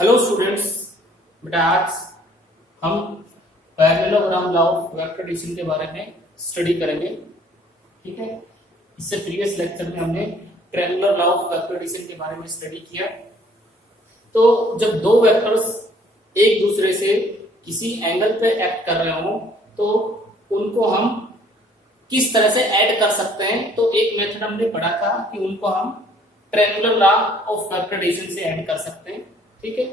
Hello students, बेटा आज हम parallelogram law of vector addition के बारे में स्टडी करेंगे। ठीक है, इससे प्रीवियस लेक्चर में हमने triangular law of vector addition के बारे में स्टडी किया। तो जब दो वेक्टर्स एक दूसरे से किसी एंगल पे एक्ट कर रहे हो तो उनको हम किस तरह से ऐड कर सकते हैं। तो एक मेथड हमने पढ़ा था कि उनको हम triangular law of vector addition से ऐड कर सकते हैं। ठीक है,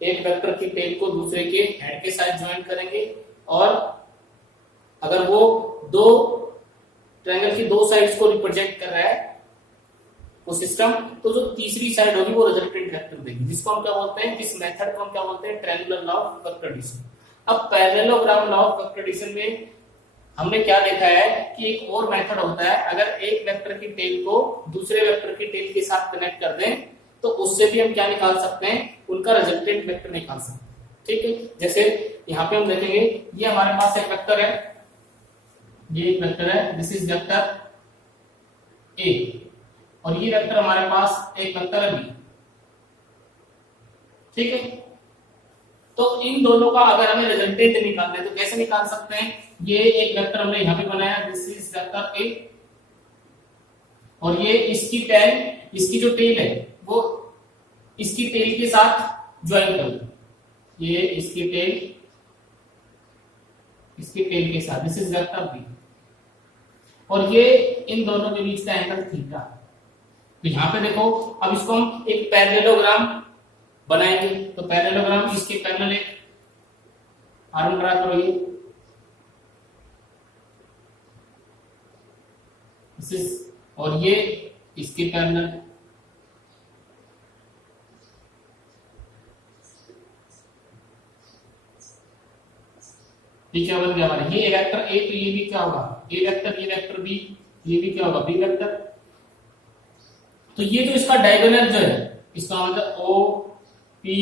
एक वेक्टर की टेल को दूसरे के हेड के साथ ज्वाइन करेंगे और अगर वो दो ट्रायंगल की दो साइड्स को रिप्रेजेंट कर रहा है वो सिस्टम, तो जो तीसरी साइड होगी वो रिजल्टेंट वेक्टर देगी, जिसको हम क्या बोलते हैं, इस मेथड को हम क्या बोलते हैं, triangular law of vector addition. अब parallelogram law of vector addition में हमने क्या देखा है कि एक और मेथड होता है, अगर एक वेक्टर की टेल को दूसरे वेक्टर की टेल के साथ कनेक्ट कर दें तो उससे भी हम क्या निकाल सकते हैं, उनका रिजल्टेंट वेक्टर निकाल सकते हैं। ठीक है, जैसे यहाँ पे हम देखेंगे ये हमारे पास एक वेक्टर है, ये एक वेक्टर है, दिस इज वेक्टर ए, और ये वेक्टर हमारे पास एक वेक्टर है बी। ठीक है, तो इन दोनों का अगर हमें रिजल्टेंट निकालना है तो कैसे निकाल सकते हैं। ये एक वेक्टर हमने यहां पे बनाया, दिस इज वेक्टर ए, और ये इसकी टेल, इसकी जो टेल है वो इसकी टेल के साथ ज्वाइन कर दो, ये इसकी टेल के साथ, दिस इज वेक्टर बी, और ये इन दोनों के बीच का एंगल थीटा। तो यहां पे देखो, अब इसको हम एक पैरेललोग्राम बनाएंगे, तो पैरेललोग्राम इसके पैरेलल एक आर्म ड्रा करो, ये और ये इसके पैरेलल, ये क्या बन गया हमारा, ये वेक्टर ए, तो ये भी क्या होगा ए वेक्टर, ये वेक्टर बी, ये भी क्या होगा बी वेक्टर। तो ये जो इसका डायगोनल जो है, इसका मतलब ओ पी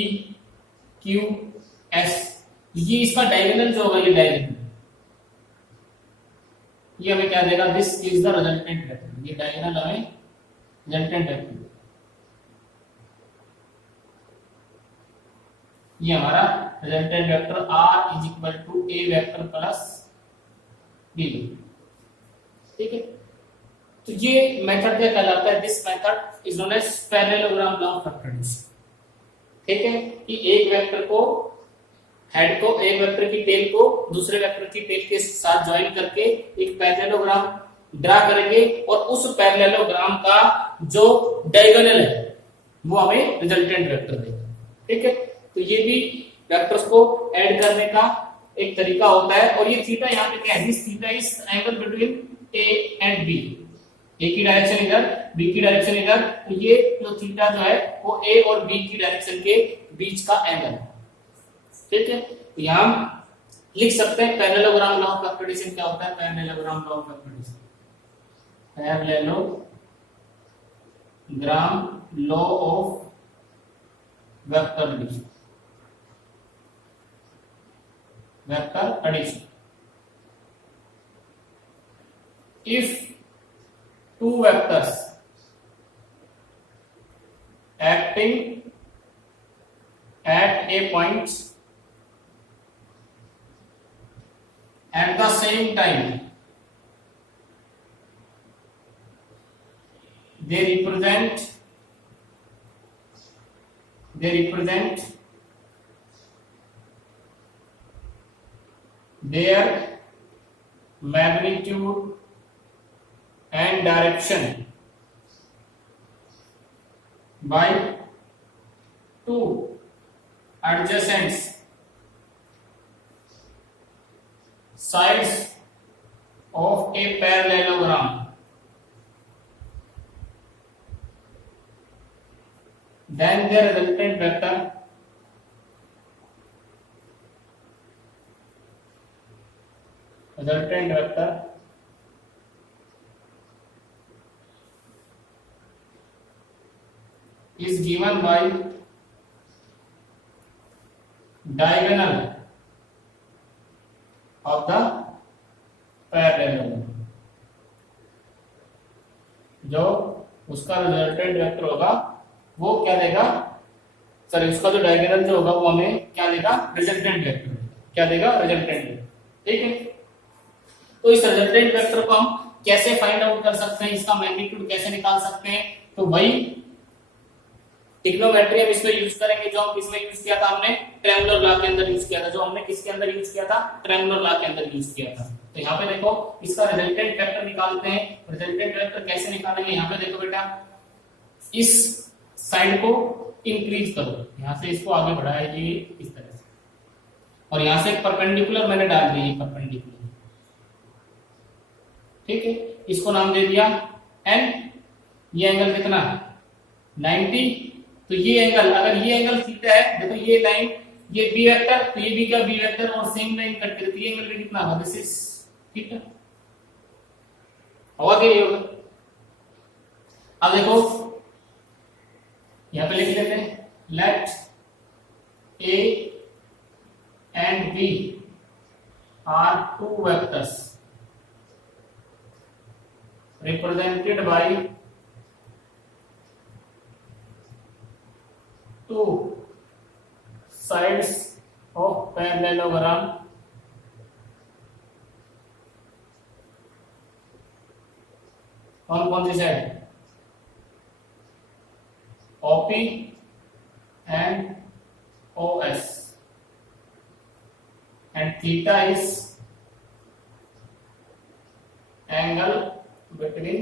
क्यू एस, ये इसका डायगोनल जो होगा, ये डायगोनल, ये हमें क्या देगा, this is the resultant vector, ये डायगोनल हमें रिजल्टेंट वेक्टर, ये हमारा resultant vector r is equal to A vector plus B. ठीक है, तो ये मेथड क्या कहलाता है, this method is known as parallelogram law of vector addition. ठीक है, कि एक वेक्टर को हेड को, एक वेक्टर की टेल को दूसरे वेक्टर की टेल के साथ ज्वाइन करके एक पैरेललोग्राम ड्रा करेंगे और उस पैरेललोग्राम का जो डायगोनल है वो हमें रिजल्टेंट वेक्टर देगा। ठीक है, तो ये भी वेक्टर्स को ऐड करने का एक तरीका होता है। और ये थीटा यहाँ पे क्या है, this theta is angle between A and B, A की डायरेक्शन इधर, बी की डायरेक्शन इधर, तो ये जो थीटा जो है वो ए और बी की डायरेक्शन के बीच का एंगल है। ठीक है, तो यहां लिख सकते हैं parallelogram law of vector addition क्या होता है, parallelogram law of vector addition, parallelogram law of vector addition, vector addition. If two vectors acting at a point at the same time, they represent their magnitude and direction by two adjacent sides of a parallelogram, then their resultant vector is given by diagonal of the parallel, जो उसका resultant vector होगा वो क्या देगा, sorry उसका जो diagonal जो होगा वो हमें क्या देगा, रिजल्टेंट वेक्टर क्या देगा, रिजल्टेंट वेक्टर। ठीक है, तो इस रिजल्टेंट वेक्टर को हम कैसे फाइंड आउट कर सकते हैं, इसका मैग्नीट्यूड कैसे निकाल सकते हैं, तो वही ट्रिग्नोमेट्री हम इसमें यूज करेंगे जो हम किसमें यूज किया था, हमने ट्रेमोलर लॉ के अंदर यूज किया था, जो हमने किसके अंदर यूज किया था, ट्रेमोलर लॉ के अंदर यूज किया था। तो यहाँ पे देखो इसका रिजल्टेंट वेक्टर निकालते हैं। रिजल्टेंट वेक्टर कैसे निकालेंगे, यहाँ पे देखो बेटा इस साइड को इंक्रीज करो, यहाँ से इसको आगे बढ़ाया ये इस तरह से, और यहाँ से एक परपेंडिकुलर मैंने डाल दिया, ये परपेंडिकुलर। ठीक है, इसको नाम दे दिया n। ये एंगल कितना 90, तो ये एंगल, अगर ये एंगल थीटा है, देखो ये लाइन ये बी वेक्टर, तो ये भी क्या बी वेक्टर, और सेम लाइन कट करती है, एंगल भी कितना होगा, दिस इज थीटा। होगा क्या, ये होगा। अब देखो यहां पे लिख लेते हैं, let A and B are two vectors represented by two sides of parallelogram कौन सी side, OP and OS, and theta is angle between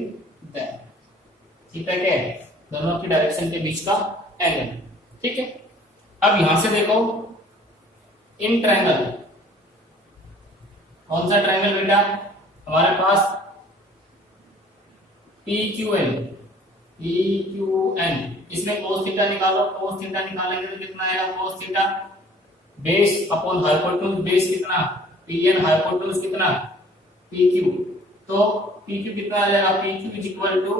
them. थीटा क्या है, दोनों की डायरेक्शन के बीच का एंगल। ठीक है, अब यहां से देखो इन ट्रायंगल, कौन सा ट्रायंगल बेटा, हमारे पास PQN, इसमें cos थीटा निकालो, cos थीटा निकालेंगे तो कितना आएगा, cos theta base upon hypotenuse, base कितना PN, हाइपोटेन्यूज कितना PQ, तो PQ कितना आ जाएगा, PQ is equal to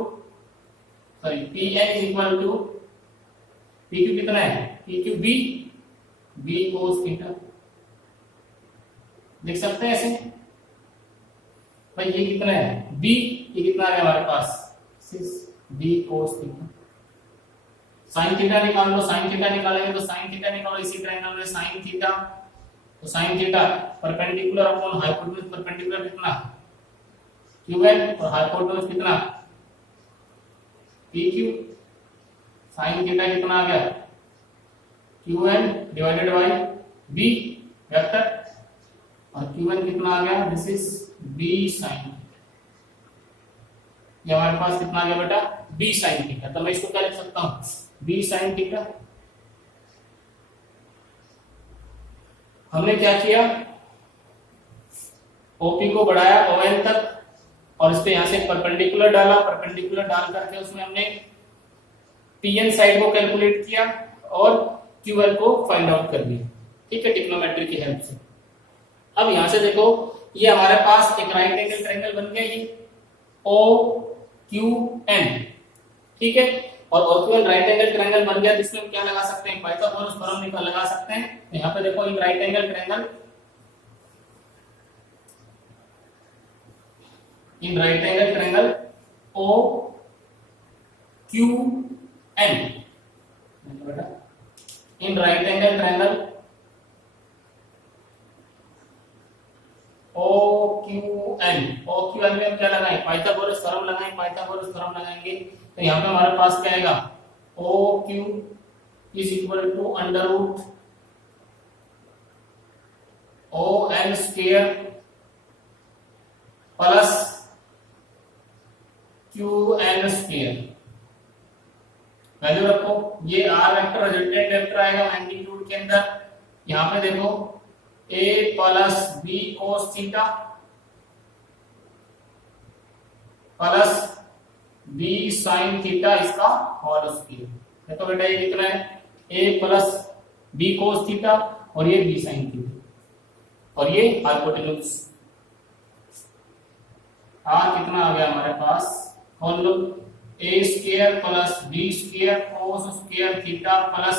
sorry PN is equal to PQ कितना है, PQ B cos थीटा। देख सकते हैं ऐसे भाई, ये कितना है B, ये कितना आ गया हमारे पास 6B cos theta. sin theta निकाल लो, sin थीटा निकालेंगे तो sin थीटा निकालो, इसी ट्रायंगल में sin थीटा, तो sin theta perpendicular upon hypotenuse, perpendicular कितना QN, और हाइपोटेन्यूज कितना PQ, sin थीटा कितना आ गया QN divided by B vector, और QN कितना आ गया, दिस इज B sin, ये हमारे पास कितना आ गया बेटा B sin थीटा। तो मैं इसको क्या लिख सकता हूं, B sin थीटा। हमने क्या किया, OP को बढ़ाया ON तक, और इस पे यहां से परपेंडिकुलर डाला, परपेंडिकुलर डाल करके उसमें हमने PN साइड को कैलकुलेट किया और QL को फाइंड आउट कर दिया। ठीक है, ट्रिग्नोमेट्री की हेल्प से। अब यहां से देखो ये हमारे पास एक राइट एंगल ट्रायंगल बन गया, ये OQN। ठीक है, और OQN राइट एंगल ट्रायंगल बन गया, जिसमें हम क्या लगा सकते हैं, पाइथागोरस थ्योरम लगा सकते हैं। यहाँ पे देखो in right angle triangle, in right angle triangle OQN, in right angle triangle OQN में हम क्या लगाएं, पाइथागोरस थ्योरम लगाएं, पाइथागोरस थ्योरम लगाएंगे तो यहाँ पे हमारे पास क्या आएगा, OQ is equal to under root ON square plus QN square. Value रखो, ये R वेक्टर रिजल्टेंट वेक्टर आएगा मैग्नीट्यूड के अंदर। यहाँ पे देखो A plus B cos theta plus B sin theta, इसका होल स्क्वायर। देखो बेटा ये कितना है, A plus B cos theta और ये B sin थीटा, और ये हाइपोटेन्यूज R कितना आ गया हमारे पास, whole A square plus B square cos square theta plus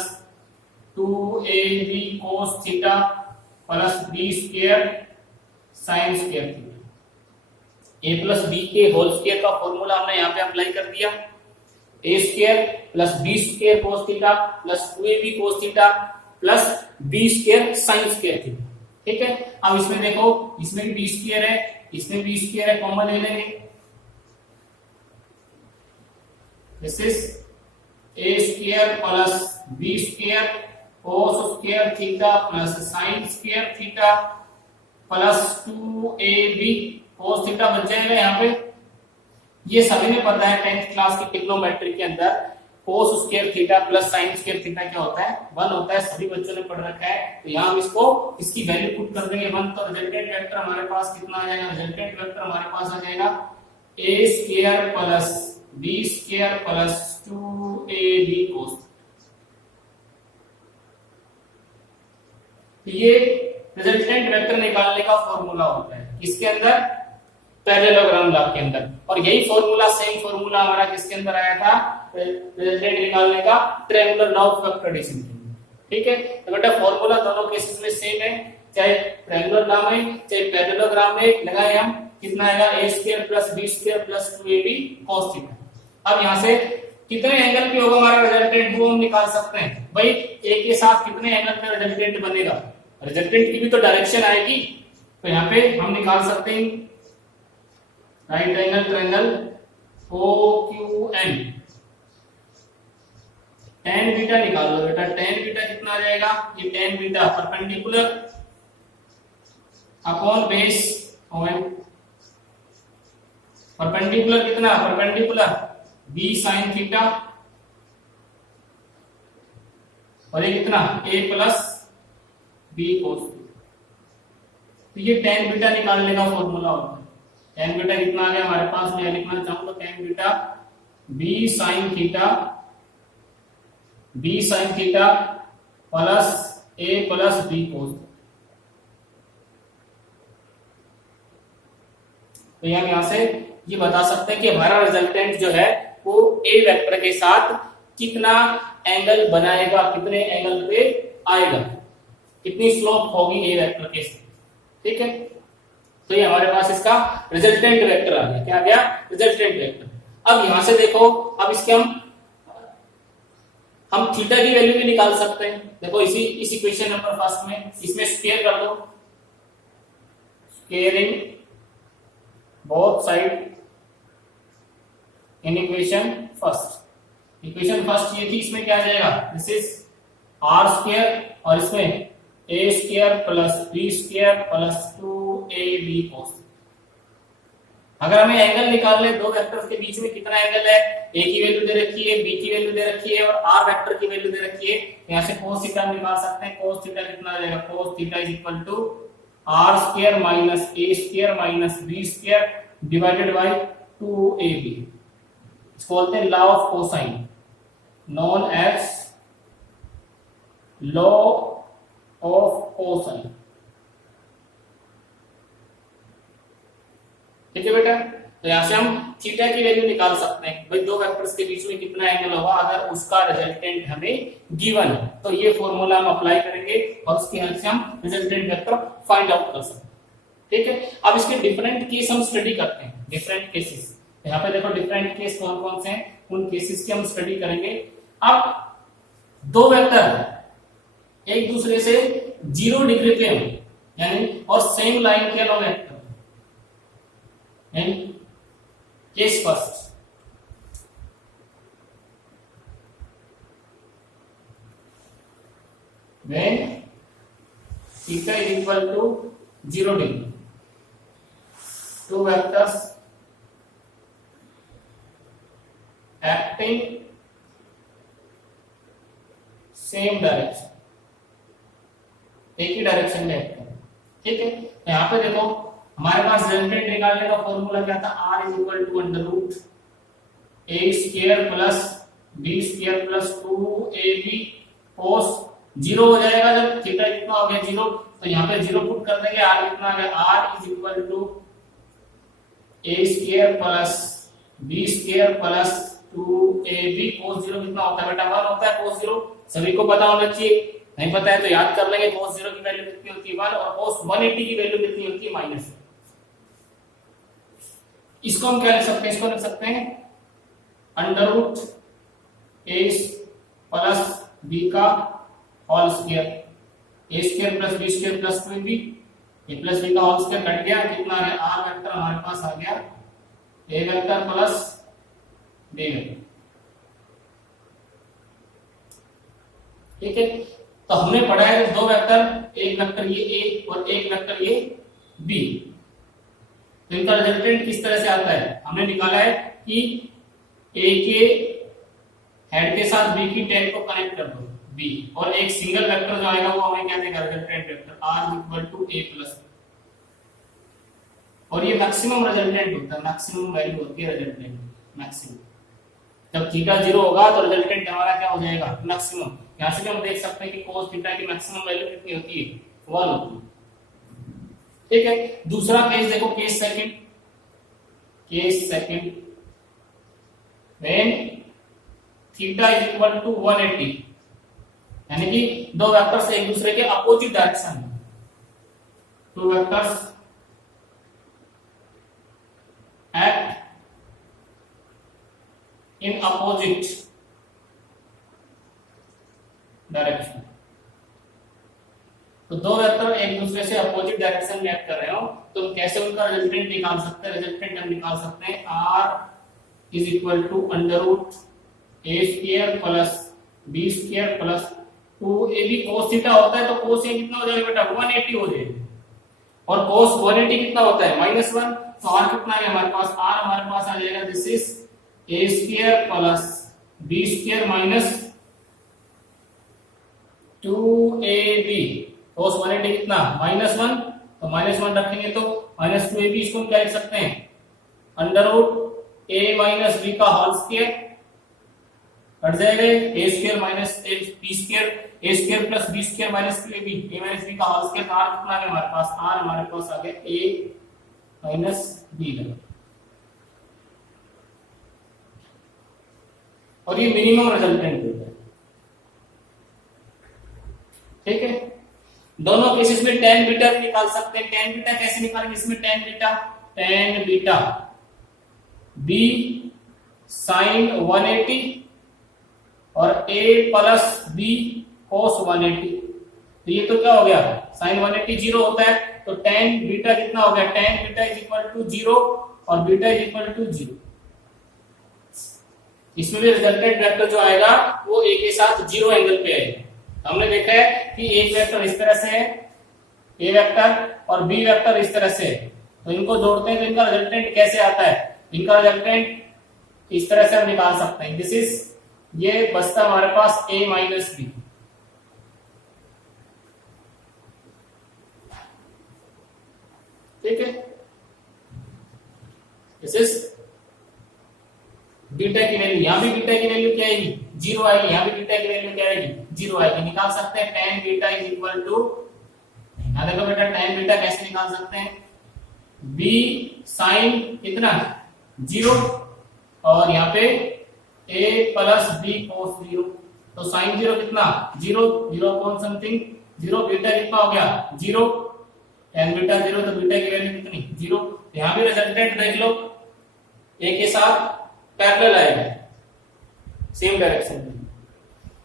2AB cos theta plus B square sin square theta. A plus B के होल स्क्वायर का फॉर्मूला हमने यहाँ पे अप्लाई कर दिया, A square plus B square cos theta plus 2ab cos theta plus B square sine square theta. ठीक है, अब इसमें देखो, इसमें भी बी स्क्वायर है, इसमें बी स्क्वायर है, कॉमन ले लेंगे। This is A square plus B square cos square theta plus sine square theta plus 2ab cos theta बच जाएगा यहाँ पे। ये सभी ने पता है 10th क्लास की ट्रिग्नोमेट्री के अंदर कोस square theta plus sine square theta क्या होता है, 1 होता है, सभी बच्चों ने पढ़ रखा है। तो यहाँ हम इसको इसकी वैल्यू पुट कर देंगे 1, तो रिजल्टेंट वेक्टर हमारे पास कितना आ जाएगा, रिजल्टेंट वेक्टर हमारे पास आ जाएगा A square plus B square plus 2ab cos. ये रिजल्टेंट वेक्टर निकालने का फॉर्मूला होता है किसके अंदर, पैरेललोग्राम लॉ के अंदर। और यही फॉर्मूला, सेम फॉर्मूला हमारा किसके अंदर आया था, रिजल्टेंट निकालने का triangular law of vector addition के अंदर। ठीक है, तो बेटा फॉर्मूला दोनों केसेस में सेम है, चाहे ट्रायंगुलर लॉ में चाहे पैरेललोग्राम में लगाए हम, कितना आएगा a square plus b square plus 2ab cos theta. अब यहां से कितने एंगल पे होगा हमारा रिजल्टेंट वो हम निकाल सकते हैं। भाई a के साथ कितने एंगल पे रिजल्टेंट बनेगा, रिजल्टेंट की भी तो डायरेक्शन आएगी, तो यहाँ पे हम निकाल सकते हैं right angle triangle OQN। tan beta निकाल लो बेटा, tan बीटा कितना आ जाएगा, ये tan beta perpendicular upon base ON, perpendicular कितना, परपेंडिकुलर b sin थीटा और ये कितना a प्लस b cos। तो ये tan बीटा निकालने का फॉर्मूला होता है। tan बीटा कितना आ गया हमारे पास, मैं लिखना चाहूँ तो tan beta b sin theta plus a plus b cos। तो यहां से ये बता सकते हैं कि हमारा रिजल्टेंट जो है वो a वेक्टर के साथ कितना एंगल बनाएगा, कितने एंगल पे आएगा, कितनी स्लोप होगी a वेक्टर के साथ। ठीक है, तो ये हमारे पास इसका रिजल्टेंट वेक्टर आ गया। क्या आ गया, रिजल्टेंट वेक्टर। अब यहां से देखो, अब इसके हम थीटा की वैल्यू भी निकाल सकते हैं। देखो इस इक्वेशन नंबर फर्स्ट में, इसमें स्क्वायर कर दो, squaring both side in equation first. Equation first ये थी, इसमें क्या आ जाएगा, दिस इज आर स्क्वायर और इसमें A square plus B square plus 2ab cos। अगर हमें एंगल निकालने दो वेक्टर्स के बीच में कितना एंगल है, a की वैल्यू दे रखी है, b की वैल्यू दे रखी है और r वेक्टर की वैल्यू दे रखी है, यहां से cos थीटा निकाल सकते हैं। cos थीटा कितना आ जाएगा, cos theta is equal to r square minus a square minus b square divided by 2ab। इसको बोलते हैं law of cosine, known as law of cosine. ठीक है बेटा, तो यहां से हम थीटा की वैल्यू निकाल सकते हैं, भाई दो वेक्टर्स के बीच में कितना एंगल होगा अगर उसका रिजल्टेंट हमें गिवन है। तो ये फॉर्मूला हम अप्लाई करेंगे और उसकी हेल्प से हम रिजल्टेंट वेक्टर फाइंड आउट कर सकते हैं। ठीक है, अब इसके डिफरेंट केस हम स्टडी करते हैं, डिफरेंट केसेस। यहाँ पे देखो डिफरेंट केस कौन कौन से हैं, उन केसेस की हम स्टडी करेंगे। अब दो वेक्टर एक दूसरे से 0 डिग्री पे हो, यानी और सेम लाइन के लो वेक्टर, यानी case first, when theta is equal to 0 degree, two vectors acting same direction, एक ही डायरेक्शन में एक्ट करें। ठीक है, तो यहाँ पे देखो हमारे पास रिजल्टेंट निकालने का फॉर्मूला क्या था, r is equal to under root a square plus b square plus 2ab cos। 0 हो जाएगा जब थीटा कितना हो गया 0, तो यहाँ पे 0 पुट कर देंगे, r कितना आ गया, r is equal to a square plus b square plus 2ab cos 0 कितना होता है बेटा, 1 होता है cos 0। सभी को पता होना चाहिए, नहीं पता है तो याद कर लेंगे, cos 0 की वैल्यू कितनी होती है 1 और cos 180 की वैल्यू कितनी होती है -1। इसको हम क्या लिख सकते हैं, इसको लिख सकते हैं under root A plus B का whole square, A square plus B square plus 2ab, A plus B का होल स्क्वायर कट गया, कितना आ गया आर वेक्टर हमारे पास आ गया ए वेक्टर प्लस बी वेक्टर। ठीक है, तो हमने पढ़ा है दो वेक्टर, एक वेक्टर ये ए और एक वेक्टर ये बी, तो इनका रिजल्टेंट किस तरह से आता है, हमने निकाला है कि ए के हेड के साथ बी की टेन को कनेक्ट कर दो बी, और एक सिंगल वेक्टर जो आएगा वो हमें क्या देगा resultant vector R equal to A plus, और ये मैक्सिमम रिजल्टेंट होता है, मैक्सिमम वैल्यू होती है रिजल्टेंट मैक्सिमम। जब थीटा 0 होगा तो रिजल्टेंट हमारा क्या हो जाएगा मैक्सिमम। यहां से भी हम देख सकते हैं कि cos थीटा की मैक्सिमम वैल्यू कितनी होती है 1 होती है। ठीक है, दूसरा केस देखो, case second when theta is equal to 180, यानी कि दो वेक्टर्स एक दूसरे के अपोजिट डायरेक्शन में, two vectors act in opposite direction. तो दो वेक्टर एक दूसरे से अपोजिट डायरेक्शन में एक्ट कर रहे हो तो हम कैसे उनका रिजल्टेंट निकाल सकते हैं, रिजल्टेंट हम निकाल सकते हैं r is equal to under root A square plus B square plus 2ab cos theta होता है तो cos a कितना हो जाएगा बेटा 180 हो जाएगा, और cos 180 कितना होता है -1, तो r कितना है हमारे पास, r हमारे पास आ जाएगा this is a square plus b square minus 2ab, cos 180 कितना -1, तो -1 रखेंगे तो -2ab, इसको हम क्या लिख सकते हैं under root a minus b का होल स्क्वायर, कट जाएगा a square minus b square, a square plus b square minus 2ab, a minus b का होल स्क्वायर, r कितना है हमारे पास, r हमारे पास आ गया a माइनस b लगा, और ये मिनिमम रिजल्टेंट होता है। ठीक है, दोनों केसेस में tan बीटा भी निकाल सकते हैं। tan बीटा कैसे निकालेंगे, इसमें tan बीटा b sin 180 और a प्लस b cos 180, तो ये तो क्या हो गया sin 180 0 होता है, तो tan बीटा कितना हो गया, tan beta is equal to 0 और बीटा इज इक्वल टू 0। इसमें भी रिजल्टेंट वेक्टर जो आएगा वो a के साथ 0 एंगल पे आएगा। हमने देखा है कि एक वेक्टर इस तरह से है, ए वेक्टर और बी वेक्टर इस तरह से है, तो इनको जोड़ते हैं तो इनका रिजल्टेंट कैसे आता है, इनका रिजल्टेंट इस तरह से हम निकाल सकते हैं, दिस इज ये बचता हमारे पास a माइनस बी। ठीक है, दिस इज बीटा की वैल्यू, यहां भी बीटा की वैल्यू क्या आएगी 0 आएगी, यहां भी बीटा की वैल्यू क्या आएगी 0 आएगी। निकाल सकते हैं tan beta is equal to, यहां देखो बेटा tan बीटा कैसे निकाल सकते हैं, b sin कितना 0 और यहाँ पे a प्लस b cos 0, तो sin 0 कितना 0 0 समथिंग 0, बीटा कितना हो गया 0, tan बीटा 0 तो बीटा की वैल्यू कितनी 0। यहाँ भी रिजल्टेंट देख लो a के साथ पैरेलल आएगा सेम डायरेक्शन में।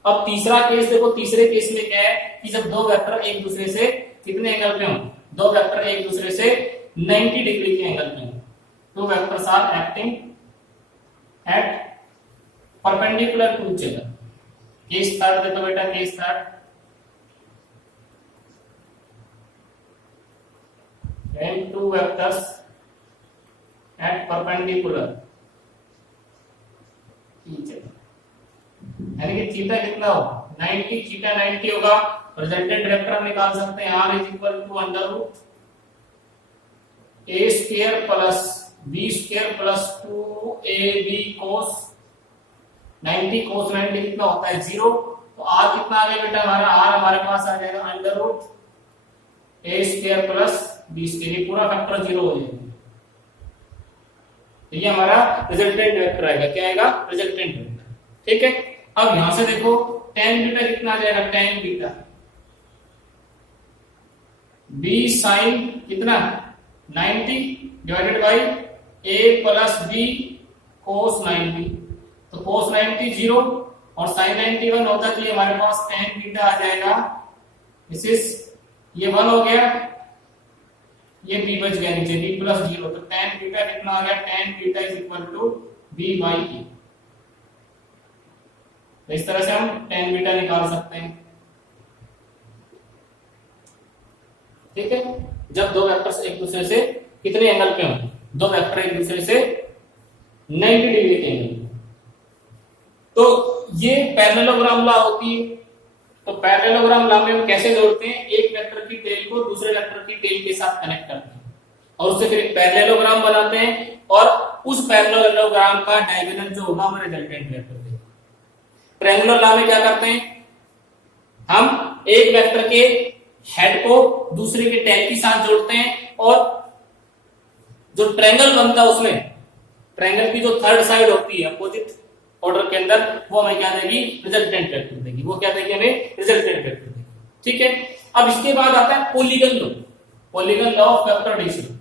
अब तीसरा केस देखो, तीसरे केस में क्या है कि जब दो वेक्टर एक दूसरे से कितने एंगल पे हो, दो वेक्टर एक दूसरे से 90 डिग्री के एंगल पे हो, two vectors are acting at perpendicular to each other. Case third देखो बेटा, case third when two vectors at perpendicular each other, यानी कि थीटा कितना हो 90, थीटा 90 होगा, रिजल्टेंट वेक्टर हम निकाल सकते हैं r is equal to under root a square plus b square plus 2ab cos 90, cos 90 कितना होता है 0, तो r कितना आ गया बेटा हमारा, r हमारे पास आ जाएगा under root a square plus b square, ये पूरा फैक्टर 0 हो जाएगा, तो ये हमारा रिजल्टेंट वेक्टर आएगा, क्या आएगा रिजल्टेंट वेक्टर। ठीक है, अब यहां से देखो tan बीटा कितना आ जाएगा, tan बीटा b sin कितना 90 divided by a plus b cos 90, तो cos 90 0 और sin 91 होता तो ये हमारे पास tan बीटा आ जाएगा, दिस इज ये 1 हो गया, ये b बच गया नीचे b प्लस 0, तो tan बीटा कितना आ गया, tan beta is equal to b by e। तो इस तरह से हम tan बीटा निकाल सकते हैं। ठीक है, जब दो वेक्टर्स एक दूसरे से कितने एंगल पे हों, दो वेक्टर एक दूसरे से 90 डिग्री के एंगल, तो ये पैरेललोग्राम लॉ होती है। तो पैरेललोग्राम लॉ में हम कैसे जोड़ते हैं, एक वेक्टर की टेल को दूसरे वेक्टर की टेल के साथ कनेक्ट करते हैं और उससे फिर एक पैरेललोग्राम बनाते हैं और उस पैरेललोग्राम का डायगोनल जो होगा हमें रिजल्टेंट वेक्टर देगा। ट्रायंगुलर लॉ में क्या करते हैं, हम एक वेक्टर के हेड को दूसरे के टेल के साथ जोड़ते हैं और जो ट्रायंगल बनता है उसमें ट्रायंगल की जो थर्ड साइड होती है अपोजिट ऑर्डर के अंदर, वो हमें क्या देगी, रिजल्टेंट वेक्टर देगी। वो क्या देगी हमें, रिजल्टेंट वेक्टर देगी। ठीक है, अब इसके बाद आता है polygon law, polygon law of vector addition.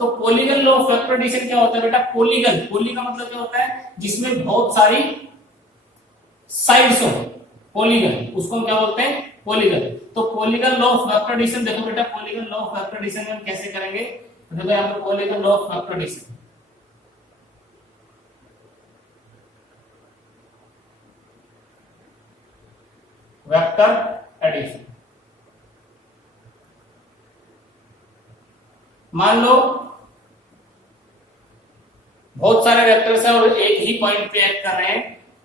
तो polygon law of vector addition क्या होता है बेटा, पॉलीगन, पॉली का मतलब क्या होता है, जिसमें बहुत सारी साइड्स हो, पॉलीगन, उसको हम क्या बोलते हैं, पॉलीगन। तो polygon law of vector addition, देखो बेटा polygon law of vector addition हम कैसे करेंगे, देखो यहां पर polygon law of vector addition, vector addition. मान लो बहुत सारे वेक्टर्स हैं और एक ही पॉइंट पे एक्ट कर रहे हैं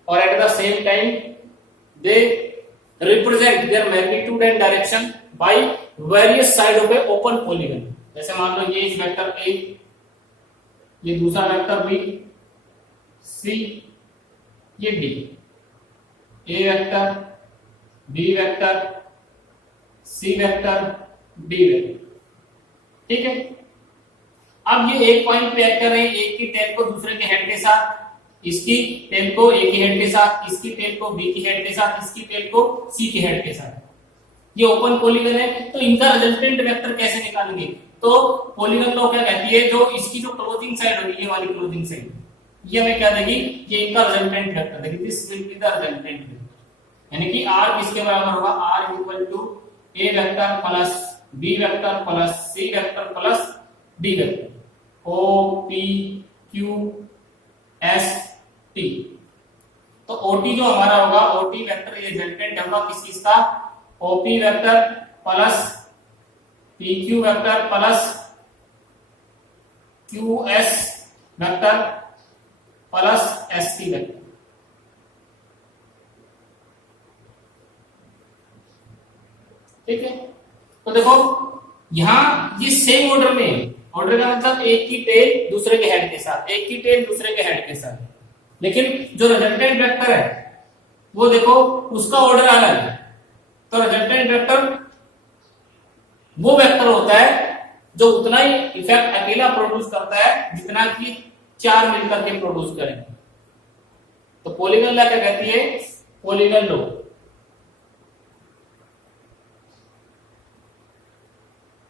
और at the same time they represent there magnitude and direction by various side of A open polygon. जैसे मान लो ये वेक्टर ए, ये दूसरा वेक्टर बी, सी, ये डी, ए vector, B vector, C vector, D vector. ठीक है, अब ये एक पॉइंट पे एक्ट कर रहे हैं, एक की टेल को दूसरे के हेड के साथ, इसकी टेल को ए की हेड के साथ, इसकी टेल को बी की हेड के साथ, इसकी टेल को सी की हेड के साथ। ये ओपन पॉलीगन है, तो इनका रिजल्टेंट वेक्टर कैसे निकालेंगे, तो पॉलीगन लॉ क्या कहती है, जो इसकी जो क्लोजिंग साइड होगी, ये वाली क्लोजिंग साइड, ये हमें क्या देगी, ये इनका रिजल्टेंट वेक्टर देगी, this will be the resultant vector. यानी कि r किसके बराबर होगा, r equal to a vector plus b vector plus c vector plus d vector, o p q s t। तो ot जो हमारा होगा, ot वेक्टर ये रिजल्टेंट होगा किस चीज का, op vector plus pq vector plus qs vector plus st vector. ठीक है, तो देखो यहां ये सेम ऑर्डर में, ऑर्डर का मतलब एक की टेल दूसरे के हेड के साथ, एक की टेल दूसरे के हेड के साथ, लेकिन जो रिजल्टेंट वेक्टर है वो देखो उसका ऑर्डर अलग है। तो रिजल्टेंट वेक्टर वो वेक्टर होता है जो उतना ही इफेक्ट अकेला प्रोड्यूस करता है जितना कि चार मिलकर के प्रोड्यूस करें। तो पॉलीगन लॉ क्या कहती है, polygon law,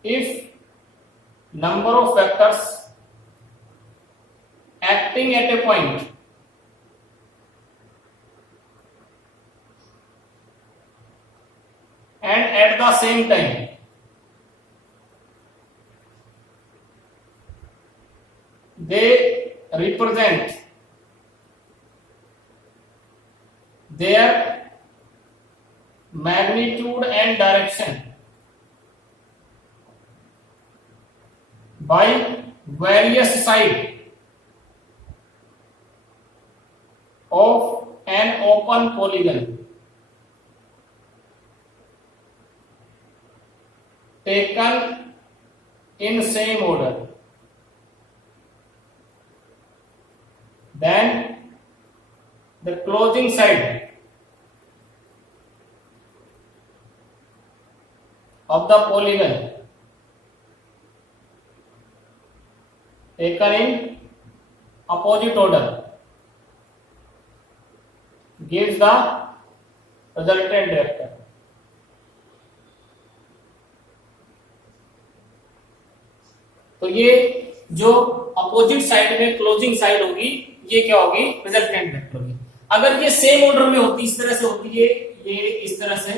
if number of vectors acting at a point and at the same time they represent their magnitude and direction by various side of an open polygon taken in same order, then the closing side of the polygon taken in opposite order gives the resultant vector। तो ये जो opposite side में closing side होगी ये क्या होगी, resultant vector होगी। अगर ये सेम ऑर्डर में होती, इस तरह से होती है, ये इस तरह से,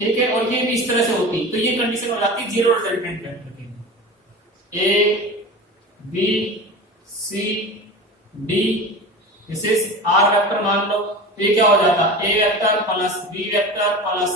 ठीक है, और ये भी इस तरह से होती, तो ये कंडीशन हो जाती है जीरो रिजल्टेंट वेक्टर के लिए। A B C D, this is R vector मान लो, तो ये क्या हो जाता, A vector plus B vector plus